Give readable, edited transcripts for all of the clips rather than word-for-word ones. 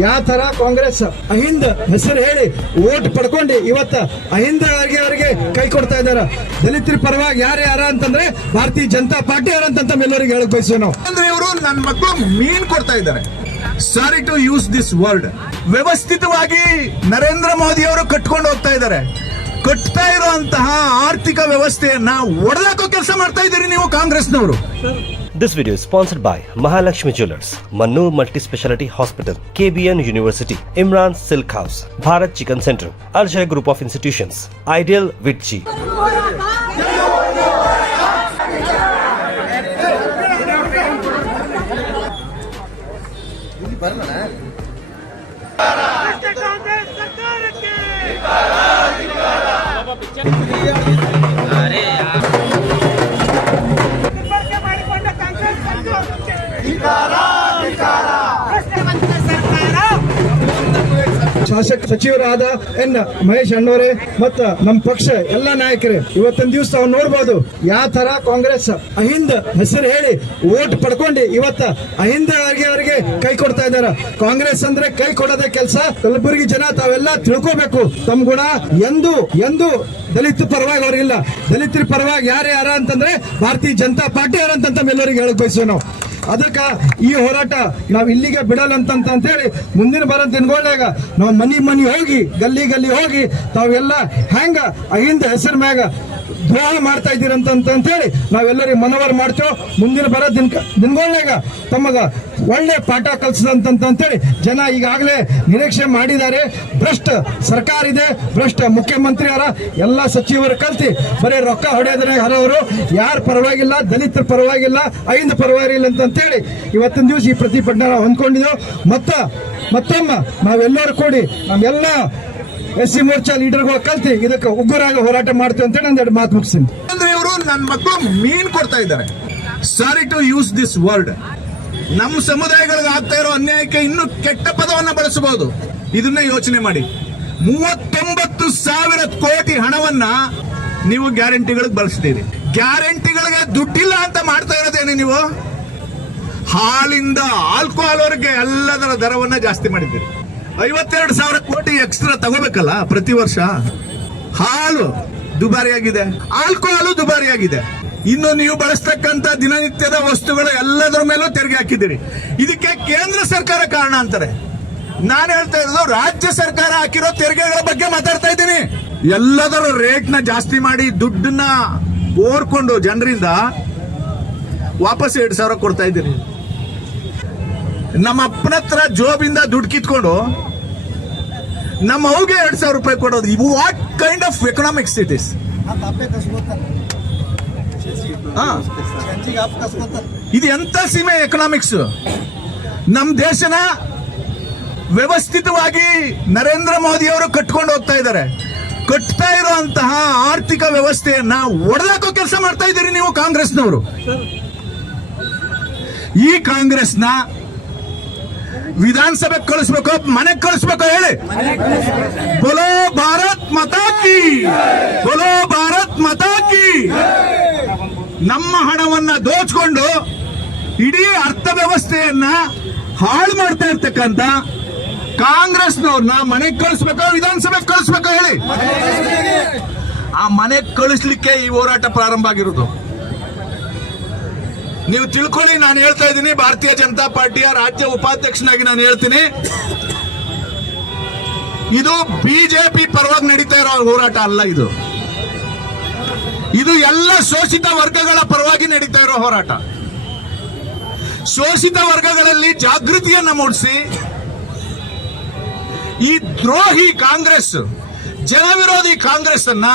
ಯಾವ ತರ ಕಾಂಗ್ರೆಸ್ ಅಹಿಂದ ಹೆಸರು ಹೇಳಿ ಓಟ್ ಪಡ್ಕೊಂಡು ಇವತ್ತ ಅಹಿಂದ ಅವರಿಗೆ ಕೈ ಕೊಡ್ತಾ ಇದಾರ. ದಲಿತರ ಪರವಾಗಿ ಯಾರ ಅಂತಂದ್ರೆ ಭಾರತೀಯ ಜನತಾ ಪಾರ್ಟಿ ಯಾರಂತ ಎಲ್ಲರಿಗೆ ಹೇಳಕ್ ಬಯಸುವ ನಾವು. ಅಂದ್ರೆ ಇವರು ನನ್ನ ಮಕ್ಕಳು ಮೀನ್ ಕೊಡ್ತಾ ಇದ್ದಾರೆ. Sorry to use this word. ವ್ಯವಸ್ಥಿತವಾಗಿ ನರೇಂದ್ರ ಮೋದಿ ಅವರು ಕಟ್ಕೊಂಡು ಹೋಗ್ತಾ ಇದ್ದಾರೆ. ಕಟ್ತಾ ಇರುವಂತಹ ಆರ್ಥಿಕ ವ್ಯವಸ್ಥೆಯನ್ನ ಒಡೆದಾಕೋ ಕೆಲಸ ಮಾಡ್ತಾ ಇದ್ದೀರಿ ನೀವು ಕಾಂಗ್ರೆಸ್ನವರು. This video is sponsored by Mahalakshmi Jewelers, Mannoor Multi-Speciality Hospital, KBN University, Imran Silk House, Bharat Chicken Center, Arjay Group of Institutions, Ideal Vitchi. ಶಾಸಕ ಸಚಿವರಾದ ಎನ್ ಮಹೇಶ್ ಅಣ್ಣವರೇ ಮತ್ತ ನಮ್ಮ ಪಕ್ಷ ಎಲ್ಲ ನಾಯಕರೇ ಇವತ್ತಿನ ದಿವಸ ತಾವು ನೋಡ್ಬೋದು ಯಾವ ತರ ಕಾಂಗ್ರೆಸ್ ಅಹಿಂದ ಹೆಸರು ಹೇಳಿ ಓಟ್ ಪಡ್ಕೊಂಡು ಇವತ್ತ ಅಹಿಂದ ಅವರಿಗೆ ಕೈ ಕೊಡ್ತಾ ಇದಾರ. ಕಾಂಗ್ರೆಸ್ ಅಂದ್ರೆ ಕೈ ಕೊಡೋದೇ ಕೆಲಸ. ಕಲಬುರಗಿ ಜನ ತಾವೆಲ್ಲ ತಿಳ್ಕೋಬೇಕು. ತಮ್ಮ ಗುಣ ಎಂದು ದಲಿತ ಪರವಾಗಿ ಅವ್ರಿಗಿಲ್ಲ. ದಲಿತರ ಪರವಾಗಿ ಯಾರ ಅಂತಂದ್ರೆ ಭಾರತೀಯ ಜನತಾ ಪಾರ್ಟಿ ಯಾರಂತ ಎಲ್ಲರಿಗೆ ಹೇಳಕ್ ಬಯಸುವ ನಾವು. ಅದಕ್ಕ ಈ ಹೋರಾಟ ನಾವ್ ಇಲ್ಲಿಗೆ ಬಿಡಲ್ಲ ಅಂತ ಹೇಳಿ ಮುಂದಿನ ಬರೋ ದಿನಗಳಾಗ ನಾವು ಮನಿ ಹೋಗಿ ಗಲ್ಲಿ ಹೋಗಿ ತಾವೆಲ್ಲ ಹೆಂಗ ಅಹಿಂದ ಹೆಸರು ಮ್ಯಾಗ ದ್ರೋಹ ಮಾಡ್ತಾ ಇದ್ದೀರಂತ ಹೇಳಿ ನಾವೆಲ್ಲರಿಗೆ ಮನವರ್ ಮಾಡ್ತೇವೆ. ಮುಂದಿನ ಬರೋ ದಿನಗಳಾಗ ತಮಗ ಒಳ್ಳೆ ಪಾಠ ಕಲಿಸದಂತ ಹೇಳಿ ಜನ ಈಗಾಗಲೇ ನಿರೀಕ್ಷೆ ಮಾಡಿದ್ದಾರೆ. ಭ್ರಷ್ಟ ಸರ್ಕಾರ ಇದೆ, ಭ್ರಷ್ಟ ಮುಖ್ಯಮಂತ್ರಿ ಅವರ ಎಲ್ಲ ಸಚಿವರು ಕಲ್ತಿ ಬರೀ ರೊಕ್ಕ ಹೊಡೆಯೋದ್ರೆ ಹರವರು ಯಾರ ಪರವಾಗಿಲ್ಲ, ದಲಿತರ ಪರವಾಗಿಲ್ಲ, ಅಹಿಂದ ಪರವಾಗಿಲ್ಲ ಅಂತ ಹೇಳಿ ಇವತ್ತಿನ ದಿವಸ ಈ ಪ್ರತಿಭಟನೆ ನಾವು ಹೊಂದ್ಕೊಂಡಿದ್ದೆವು. ಮತ್ತೊಮ್ಮೆ ನಾವೆಲ್ಲರೂ ಕೂಡಿ ನಮ್ಮೆಲ್ಲ SC ಮೋರ್ಚಾ ಲೀಡರ್ಗಳು ಕಲ್ತಿ ಇದಕ್ಕೆ ಉಗ್ರರಾಗಿ ಹೋರಾಟ ಮಾಡ್ತೀವಿ ಅಂತ ಹೇಳಿ ಒಂದೆರಡು ಮಾತು ಮುಗಿಸ್ತೀನಿ. ಅಂದ್ರೆ ಇವರು ನನ್ನ ಮಕ್ಕಳು ಮೀನ್ ಕೊಡ್ತಾ ಇದ್ದಾರೆ. Sorry to use this word. ನಮ್ಮ ಸಮುದಾಯಗಳಿಗೆ ಆಗ್ತಾ ಇರೋ ಅನ್ಯಾಯಕ್ಕೆ ಇನ್ನೂ ಕೆಟ್ಟ ಪದವನ್ನ ಬಳಸಬಹುದು. ಇದನ್ನ ಯೋಚನೆ ಮಾಡಿ. 39,000 ಕೋಟಿ ಹಣವನ್ನ ನೀವು ಗ್ಯಾರಂಟಿಗಳಿಗೆ ಬಳಸ್ತೀರಿ. ಗ್ಯಾರಂಟಿಗಳಿಗೆ ದುಡ್ಡಿಲ್ಲ ಅಂತ ಮಾಡ್ತಾ ಇರೋದೇನೆ ನೀವು. ಹಾಲಿಂದ ಆಲ್ಕೋಹಾಲ್ ವರೆಗೆ ಎಲ್ಲದರ ದರವನ್ನ ಜಾಸ್ತಿ ಮಾಡಿದ್ದೀರಿ. 52,000 ಕೋಟಿ ಎಕ್ಸ್ಟ್ರಾ ತಗೋಬೇಕಲ್ಲ ಪ್ರತಿ ವರ್ಷ. ಹಾಲು ದುಬಾರಿಯಾಗಿದೆ, ಆಲ್ಕೋಹಾಲು ದುಬಾರಿಯಾಗಿದೆ. ಇನ್ನು ನೀವು ಬಳಸ್ತಕ್ಕಂತ ದಿನನಿತ್ಯದ ವಸ್ತುಗಳು ಎಲ್ಲದರ ಮೇಲೂ ತೆರಿಗೆ ಹಾಕಿದ್ದೀರಿ. ಇದಕ್ಕೆ ಕೇಂದ್ರ ಸರ್ಕಾರ ಕಾರಣ ಅಂತಾರೆ. ನಾನು ಹೇಳ್ತಾ ಇರೋದು ರಾಜ್ಯ ಸರ್ಕಾರ ಹಾಕಿರೋ ತೆರಿಗೆಗಳ ಬಗ್ಗೆ ಮಾತಾಡ್ತಾ ಇದ್ದೀನಿ. ಎಲ್ಲದರ ರೇಟ್ ನ ಜಾಸ್ತಿ ಮಾಡಿ ದುಡ್ಡನ್ನ ಓರ್ಕೊಂಡು ಜನರಿಂದ ವಾಪಸ್ 2,000 ಕೊಡ್ತಾ ಇದ್ದೀರಿ. ನಮ್ಮ ಅಪ್ಪನ ಹತ್ರ ಜೋಬಿಂದ ದುಡ್ಡು ಕಿತ್ಕೊಂಡು ನಮ್ಮ ಅವ್ಗೆ 2,000 ರೂಪಾಯಿ ಕೊಡೋದು. ಇವು what kind of economics it is? ಇದು ಎಂತ ಸೀಮೆ ಎಕನಾಮಿಕ್ಸ್? ನಮ್ಮ ದೇಶನ ವ್ಯವಸ್ಥಿತವಾಗಿ ನರೇಂದ್ರ ಮೋದಿ ಅವರು ಕಟ್ಕೊಂಡು ಹೋಗ್ತಾ ಇದ್ದಾರೆ. ಕಟ್ತಾ ಇರುವಂತಹ ಆರ್ಥಿಕ ವ್ಯವಸ್ಥೆಯನ್ನ ಒಡೆದಾಕೋ ಕೆಲಸ ಮಾಡ್ತಾ ಇದ್ದೀರಿ ನೀವು ಕಾಂಗ್ರೆಸ್ನವರು. ಈ ಕಾಂಗ್ರೆಸ್ನ ವಿಧಾನಸಭೆಗೆ ಕಳಿಸ್ಬೇಕು, ಮನೆಗೆ ಕಳಿಸ್ಬೇಕು ಹೇಳಿ. ಬೋಲೋ ಭಾರತ್ ಮಾತಾ ಕಿ, ಬೋಲೋ ಭಾರತ್ ಮಾತಾ ಕಿ. ನಮ್ಮ ಹಣವನ್ನ ದೋಚ್ಕೊಂಡು ಇಡೀ ಅರ್ಥವ್ಯವಸ್ಥೆಯನ್ನ ಹಾಳು ಮಾಡ್ತಾ ಇರ್ತಕ್ಕಂಥ ಕಾಂಗ್ರೆಸ್ನವ್ರನ್ನ ಮನೆಗೆ ಕಳಿಸ್ಬೇಕು, ವಿಧಾನಸಭೆಗೆ ಕಳಿಸ್ಬೇಕು ಹೇಳಿ. ಆ ಮನೆಗೆ ಕಳಿಸ್ಲಿಕ್ಕೆ ಈ ಹೋರಾಟ ಪ್ರಾರಂಭ ಆಗಿರೋದು. ನೀವು ತಿಳ್ಕೊಳ್ಳಿ. ನಾನು ಹೇಳ್ತಾ ಇದ್ದೀನಿ, ಭಾರತೀಯ ಜನತಾ ಪಾರ್ಟಿಯ ರಾಜ್ಯ ಉಪಾಧ್ಯಕ್ಷನಾಗಿ ನಾನು ಹೇಳ್ತೀನಿ, ಇದು ಬಿಜೆಪಿ ಪರವಾಗಿ ನಡೀತಾ ಇರೋ ಹೋರಾಟ ಅಲ್ಲ. ಇದು ಎಲ್ಲ ಶೋಷಿತ ವರ್ಗಗಳ ಪರವಾಗಿ ನಡೀತಾ ಇರೋ ಹೋರಾಟ. ಶೋಷಿತ ವರ್ಗಗಳಲ್ಲಿ ಜಾಗೃತಿಯನ್ನ ಮೂಡಿಸಿ ಈ ದ್ರೋಹಿ ಕಾಂಗ್ರೆಸ್, ಜನವಿರೋಧಿ ಕಾಂಗ್ರೆಸ್ ಅನ್ನ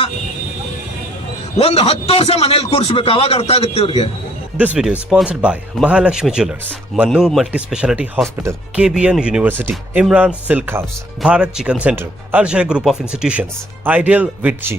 ಒಂದು 10 ವರ್ಷ ಮನೇಲಿ ಕೂರಿಸ್ಬೇಕು. ಅವಾಗ ಅರ್ಥ ಆಗುತ್ತೆ ಇವ್ರಿಗೆ. This video is sponsored by Mahalakshmi Jewelers, Mannoor Multi-Speciality Hospital, KBN University, Imran Silk House, Bharat Chicken Center, Arjay Group of Institutions, Ideal Vitchi.